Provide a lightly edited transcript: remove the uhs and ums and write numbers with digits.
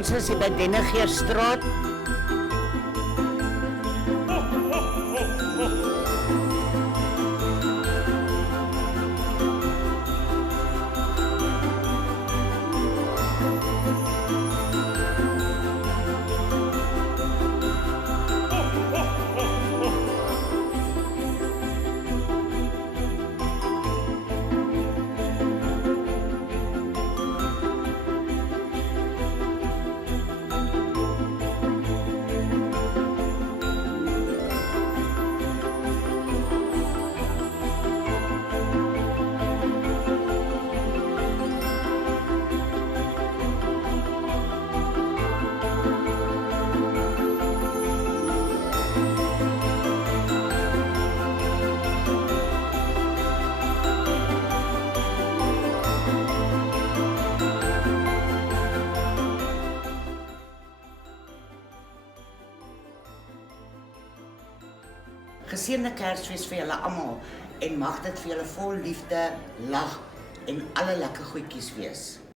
Ons is hier by Dennegeerstraat. Geseënde Kersfees vir julle almal en mag dit vir julle vol liefde, lag en alle lekker goedjies wees.